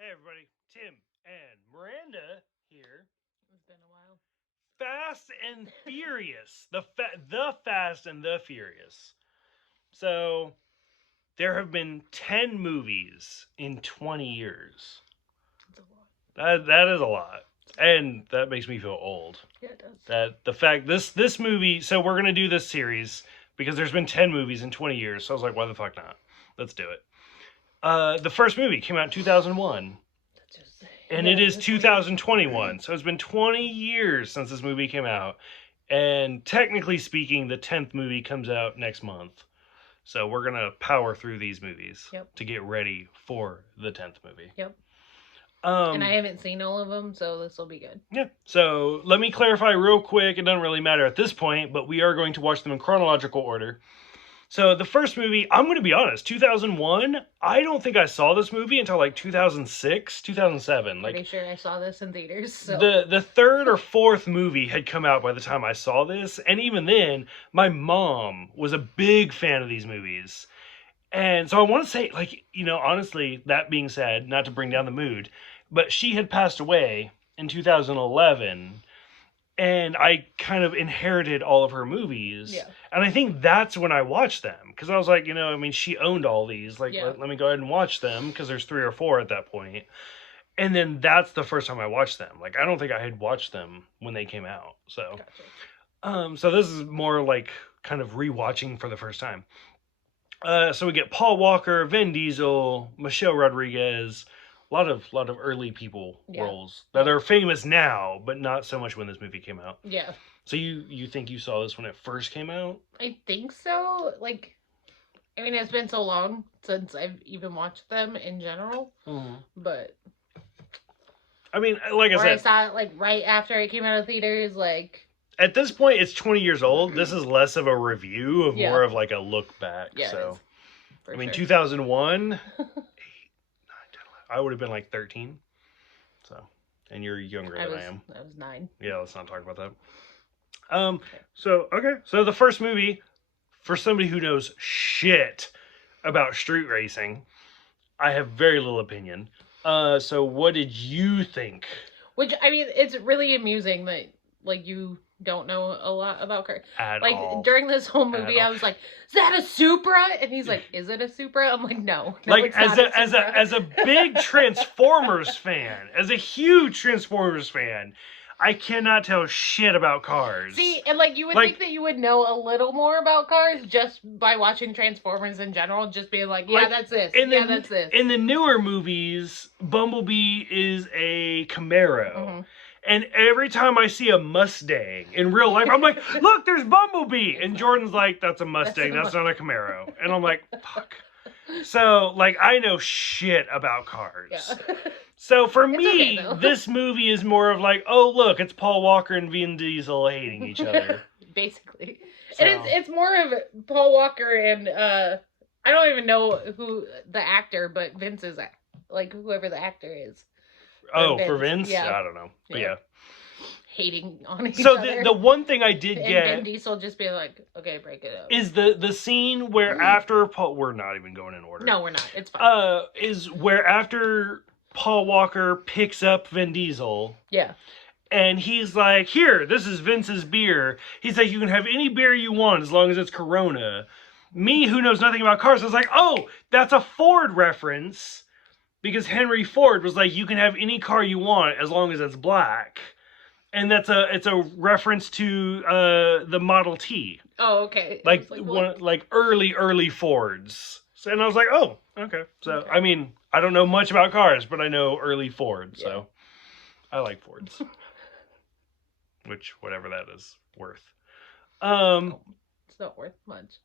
Hey everybody, Tim and Miranda here. It's been a while. Fast and Furious, the Fast and the Furious. So there have been 10 movies in 20 years. It's a lot. That is a lot, and that makes me feel old. Yeah, it does. That the fact this movie. So we're gonna do this series because there's been 10 movies in 20 years. So I was like, why the fuck not? Let's do it. The first movie came out in 2001. And it is 2021. So it's been 20 years since this movie came out. And technically speaking, the 10th movie comes out next month. So we're going to power through these movies to get ready for the 10th movie. Yep. And I haven't seen all of them, so this will be good. Yeah. So let me clarify real quick. It doesn't really matter at this point, but we are going to watch them in chronological order. So the first movie, I'm going to be honest, 2001, I don't think I saw this movie until like 2006, 2007. Pretty sure I saw this in theaters. So. The third or fourth movie had come out by the time I saw this. And even then, my mom was a big fan of these movies. And so I want to say, like, honestly, that being said, not to bring down the mood, but she had passed away in 2011. And I kind of inherited all of her movies. Yeah. And I think that's when I watched them. Because I was like, she owned all these. Like, let me go ahead and watch them. Because there's 3 or 4 at that point. And then that's the first time I watched them. Like, I don't think I had watched them when they came out. So, so this is more like kind of rewatching for the first time. So we get Paul Walker, Vin Diesel, Michelle Rodriguez, a lot of early people roles that are famous now, but not so much when this movie came out. Yeah. So you think you saw this when it first came out? I think so. Like, I mean, it's been so long since I've even watched them in general. Mm-hmm. But I mean, like I said, I saw it like right after it came out of theaters. Like at this point, it's 20 years old. This is less of a review of more of like a look back. Yeah, so I mean, sure. 2001. I would have been like 13. So, and you're younger than I am. I was 9. Yeah, let's not talk about that. So the first movie, for somebody who knows shit about street racing, I have very little opinion. So what did you think? Which, I mean, it's really amusing that, like, you don't know a lot about cars. Like, during this whole movie, I was like, is that a Supra? And he's like, is it a Supra? I'm like, no like, it's not as a big Transformers fan, as a huge Transformers fan, I cannot tell shit about cars. See, and like, you would think that you would know a little more about cars just by watching Transformers in general, just being like, that's this. That's this. In the newer movies, Bumblebee is a Camaro. Mm-hmm. And every time I see a Mustang in real life, I'm like, look, there's Bumblebee. And Jordan's like, that's a Mustang. That's not a Camaro. And I'm like, fuck. So, like, I know shit about cars. Yeah. So for me, this movie is more of like, oh, look, it's Paul Walker and Vin Diesel hating each other. Basically. So. And it's more of Paul Walker and, I don't even know who the actor, but Vince is, like, whoever the actor is. For Vince? Yeah. I don't know. But yeah. Hating on each other. So the one thing I did get... And Vin Diesel just being like, okay, break it up. Is the scene where after Paul... We're not even going in order. No, we're not. It's fine. Is where after Paul Walker picks up Vin Diesel... Yeah. And he's like, here, this is Vince's beer. He's like, you can have any beer you want as long as it's Corona. Me, who knows nothing about cars, I was like, oh, that's a Ford reference. Because Henry Ford was like, you can have any car you want as long as it's black. And it's a reference to the Model T. Oh, okay. Like early Fords. So, and I was like, oh, okay. So, I mean, I don't know much about cars, but I know early Ford. Yeah. So, I like Fords. Which, whatever that is worth. It's not worth much.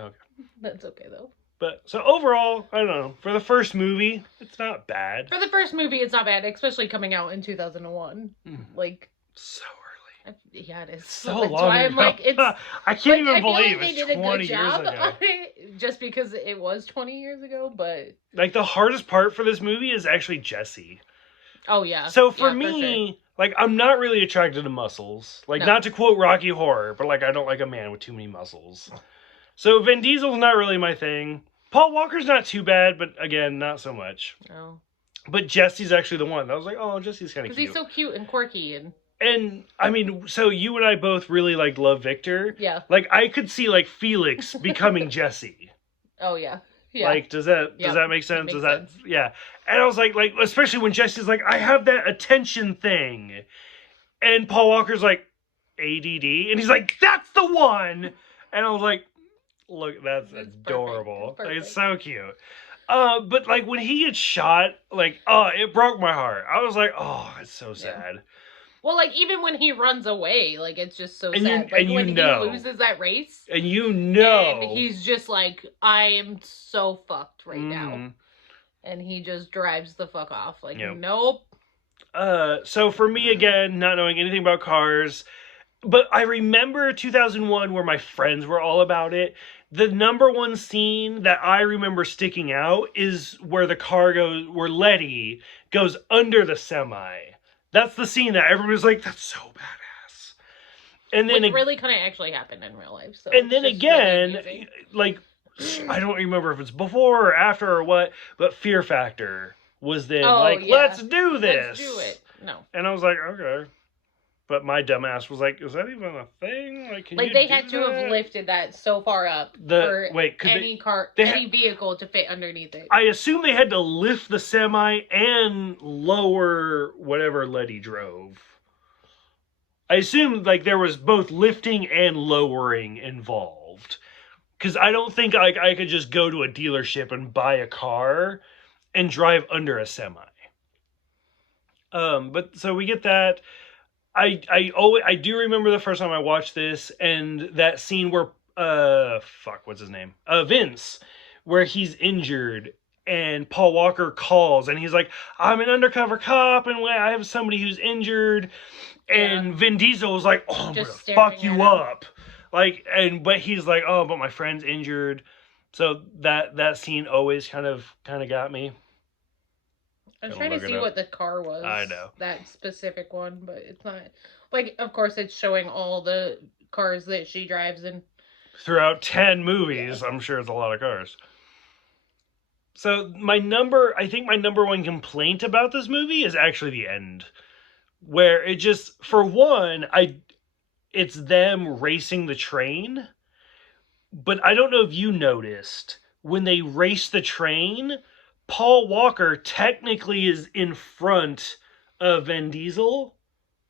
Okay. That's okay, though. But, so overall, I don't know. For the first movie, it's not bad. For the first movie, it's not bad, especially coming out in 2001. Like... So early. Yeah, it is. So long ago. I'm like, it's... I can't even believe like it's 20 years ago. On it just because it was 20 years ago, but... Like, the hardest part for this movie is actually Jesse. Oh, yeah. So for me... Sure. Like, I'm not really attracted to muscles. Like, not to quote Rocky Horror, but, like, I don't like a man with too many muscles. So Vin Diesel's not really my thing. Paul Walker's not too bad, but, again, not so much. Oh. But Jesse's actually the one. I was like, oh, Jesse's kind of cute. Because he's so cute and quirky And I mean, so you and I both really like love Victor. Yeah. Like I could see like Felix becoming Jesse. Oh yeah. Yeah. Like does that make sense? Does that sense. Yeah. And I was like especially when Jesse's like, I have that attention thing. And Paul Walker's like, ADD, and he's like, that's the one. And I was like, look, that's adorable. Perfect. Like, it's so cute. But like when he gets shot, like, it broke my heart. I was like, oh, it's so sad. Yeah. Well, like even when he runs away, like it's just so sad. Like when he loses that race, and and he's just like, I am so fucked right now, and he just drives the fuck off. Like, nope. So for me again, not knowing anything about cars, but I remember 2001 where my friends were all about it. The number one scene that I remember sticking out is where where Letty goes under the semi. That's the scene that everybody's like, that's so badass. And then which really kind of actually happened in real life. So and then again, really like, I don't remember if it's before or after or what, but Fear Factor was then let's do this. Let's do it. No. And I was like, okay. But my dumbass was like, is that even a thing? Like, can you they had to have lifted that so far up for any vehicle to fit underneath it. I assume they had to lift the semi and lower whatever Letty drove. I assume like there was both lifting and lowering involved. Because I don't think I could just go to a dealership and buy a car and drive under a semi. But so we get that. I do remember the first time I watched this and that scene where what's his name? Vince, where he's injured and Paul Walker calls and he's like, I'm an undercover cop and I have somebody who's injured, and Vin Diesel was like, oh, I'm gonna fuck you up. Like, but he's like, oh, but my friend's injured. So that scene always kind of got me. I'm trying to see what the car was. I know. That specific one, but it's not. Like, of course, it's showing all the cars that she drives in. Throughout 10 movies, I'm sure it's a lot of cars. So I think my number one complaint about this movie is actually the end. Where it just, for one, it's them racing the train. But I don't know if you noticed, when they race the train, Paul Walker technically is in front of Vin Diesel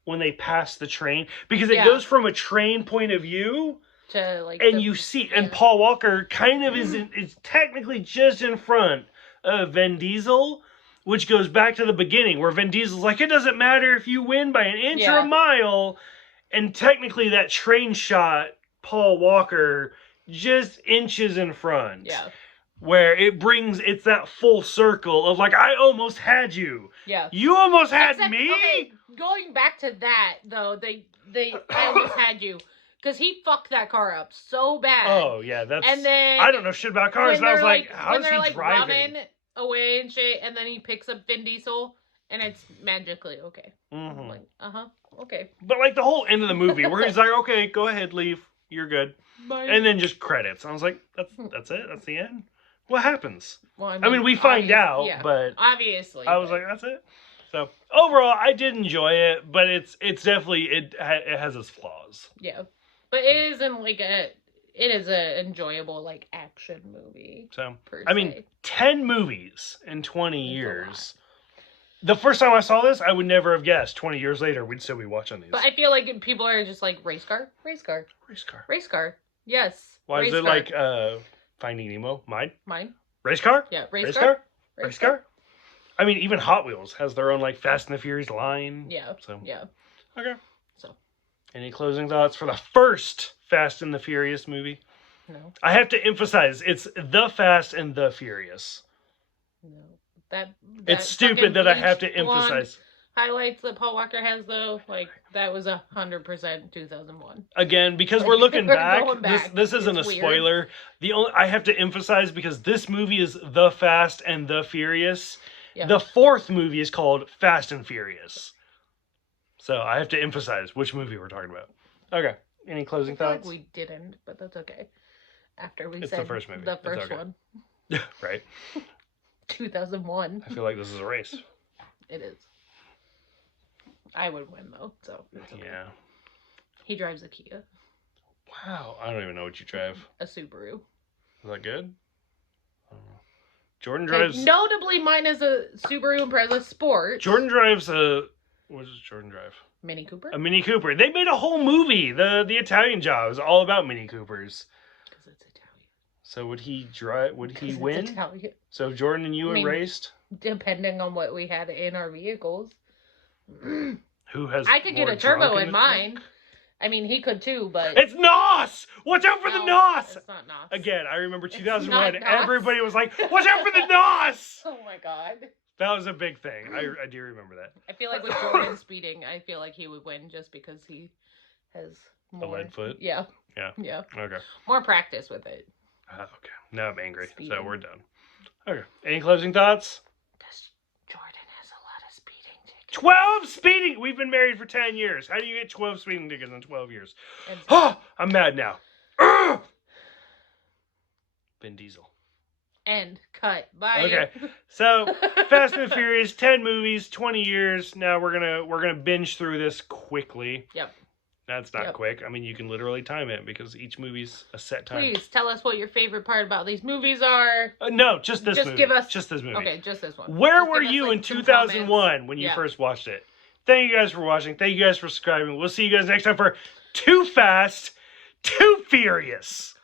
when they pass the train, because it goes from a train point of view to like, and you see, and Paul Walker kind of is technically just in front of Vin Diesel, which goes back to the beginning where Vin Diesel's like, it doesn't matter if you win by an inch or a mile, and technically that train shot Paul Walker just inches in front. Yeah. Where it's that full circle of like, I almost had you. Yeah. You almost had me? Okay, going back to that, though, I almost had you. Because he fucked that car up so bad. Oh, yeah, and then I don't know shit about cars, and I was like, how is he driving? Running away and shit, and then he picks up Vin Diesel, and it's magically okay. Mm-hmm. I'm like, okay. But like the whole end of the movie, where he's like, okay, go ahead, leave. You're good. Bye. And then just credits. I was like, that's it? That's the end? What happens? Well, I mean we find out, but obviously. I was like, that's it. So overall, I did enjoy it, but it's definitely it has its flaws. Yeah, but it isn't like it is an enjoyable like action movie. So I mean, 10 movies in 20 years. The first time I saw this, I would never have guessed. 20 years later, we'd still be watching these. But I feel like people are just like race car. Yes. Why is it like Finding Nemo? Mine? Race car? Yeah, race car? I mean, even Hot Wheels has their own, like, Fast and the Furious line. Yeah. So. Yeah. Okay. So. Any closing thoughts for the first Fast and the Furious movie? No. I have to emphasize, it's the Fast and the Furious. No. That it's stupid that I have to emphasize. Highlights that Paul Walker has, though, like, that was 100% 2001. Again, because we're looking back, this isn't a spoiler. I have to emphasize, because this movie is The Fast and the Furious. Yeah. The fourth movie is called Fast and Furious. So I have to emphasize which movie we're talking about. Okay. Any closing thoughts? Like we didn't, but that's okay. After we said the first movie. The first one. Right. 2001. I feel like this is a race. It is. I would win, though, so it's okay. Yeah. He drives a Kia. Wow. I don't even know what you drive. A Subaru. Is that good? Jordan drives... Notably, mine is a Subaru Impreza Sport. Jordan drives a... What does Jordan drive? Mini Cooper? A Mini Cooper. They made a whole movie, the Italian Job, is all about Mini Coopers. Because it's Italian. So would he drive? Would he win? It's Italian. So if Jordan and you raced? Depending on what we had in our vehicles. Who has? I could get a turbo in mine. I mean, he could too, but... It's NOS! Watch out for the NOS! It's not NOS. Again, I remember 2001, everybody was like, watch out for the NOS! Oh my god. That was a big thing. I do remember that. I feel like with Jordan speeding, I feel like he would win just because he has more... A lead foot? Yeah. Yeah. Yeah. Okay. More practice with it. Okay. Now I'm angry, Speeding. so we're done. Okay. Any closing thoughts? Jordan has a lot of speeding tickets. 12 speeding! We've been married for 10 years. How do you get 12 speeding tickets in 12 years? Oh, I'm mad now. Vin Diesel. End. Cut. Bye. Okay. So, Fast and Furious, 10 movies, 20 years. Now we're gonna binge through this quickly. Yep. That's not quick. I mean, you can literally time it because each movie's a set time. Please tell us what your favorite part about these movies are. No, just this movie. Give us... Just this movie. Okay, just this one. Where were you in 2001 when you first watched it? Thank you guys for watching. Thank you guys for subscribing. We'll see you guys next time for Too Fast, Too Furious.